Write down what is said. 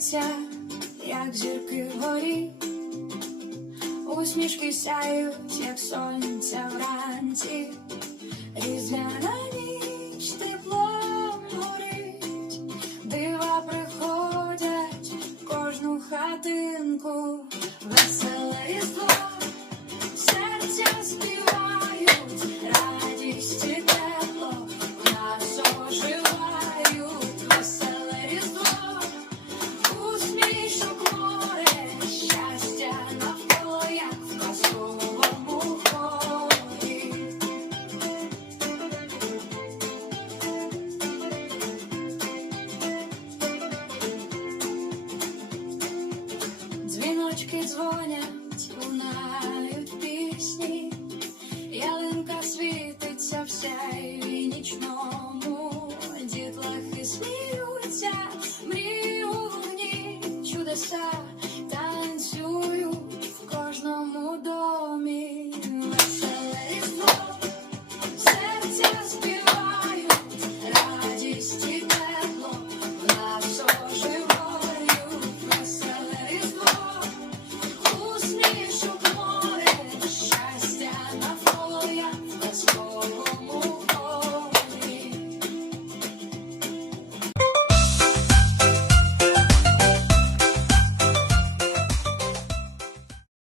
світяться, як зірки вгорі, усмішки сяють, як сонця вранці, різдвяна ніч теплом горить, дива приходять в кожну хатинку. сяй і.